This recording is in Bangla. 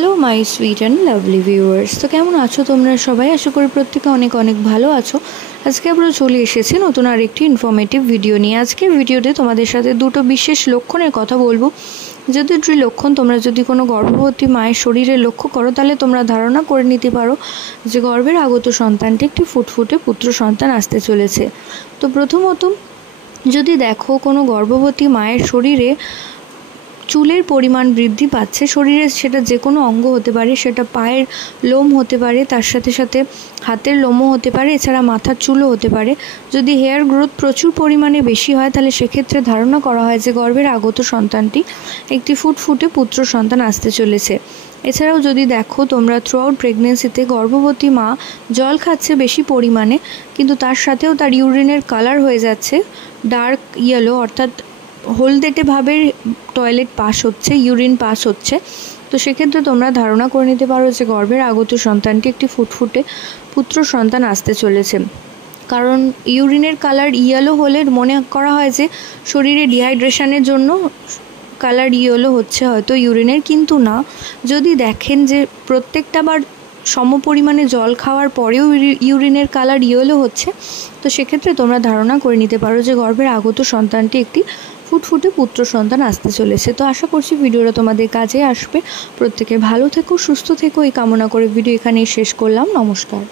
Hello my sweet and lovely viewers. তো কেমন আছো তোমরা সবাই? আশা করি প্রত্যেকে অনেক অনেক ভালো আছো। আজকে আমরা চলে এসেছি নতুন আরেকটি ইনফরমেটিভ ভিডিও নিয়ে। আজকে ভিডিওতে তোমাদের সাথে দুটো বিশেষ লক্ষণের কথা বলবো। যে দুটি লক্ষণ তোমরা যদি কোনো গর্ভবতী মায়ের শরীরে লক্ষ্য করো তাহলে তোমরা ধারণা করে নিতে পারো যে গর্ভের আগত সন্তানটি একটি ফুটফুটে পুত্র সন্তান আসতে চলেছে। তো প্রথমত যদি দেখো কোনো গর্ভবতী মায়ের শরীরে চুলের পরিমাণ বৃদ্ধি পাচ্ছে, শরীরে সেটা যে কোনো অঙ্গ হতে পারে, সেটা পায়ের লোম হতে পারে, তার সাথে সাথে হাতের লোমও হতে পারে, এছাড়া মাথার চুলও হতে পারে। যদি হেয়ার গ্রোথ প্রচুর পরিমাণে বেশি হয় তাহলে সেক্ষেত্রে ধারণা করা হয় যে গর্ভের আগত সন্তানটি একটি ফুটফুটে পুত্র সন্তান আসতে চলেছে। এছাড়াও যদি দেখো তোমরা থ্রু আউট প্রেগনেন্সিতে গর্ভবতী মা জল খাচ্ছে বেশি পরিমাণে, কিন্তু তার সাথেও তার ইউরিনের কালার হয়ে যাচ্ছে ডার্ক ইয়েলো, অর্থাৎ হলদেটে ভাবে টয়লেট পাস হচ্ছে, ইউরিন পাস হচ্ছে, তো সেক্ষেত্রে তোমরা ধারণা করে নিতে পারো যে গর্ভের আগত সন্তানটি একটি ফুটফুটে পুত্র সন্তান আসতে চলেছে। কারণ ইউরিনের কালার ইয়েলো হলে মনে করা হয় যে শরীরে ডিহাইড্রেশনের জন্য কালার ইয়েলো হচ্ছে হয়তো ইউরিনের, কিন্তু না। যদি দেখেন যে প্রত্যেকটা বার সমপরিমাণে জল খাওয়ার পরেও ইউরিনের কালার ইয়েলো হচ্ছে, তো সেক্ষেত্রে তোমরা ধারণা করে নিতে পারো যে গর্ভের আগত সন্তানটি একটি ফুটফুটে পুত্র সন্তান আসতে চলেছে। তো আশা করছি ভিডিওটা তোমাদের কাজে আসবে। প্রত্যেকে ভালো থেকো, সুস্থ থেকো এই কামনা করে ভিডিও এখানেই শেষ করলাম। নমস্কার।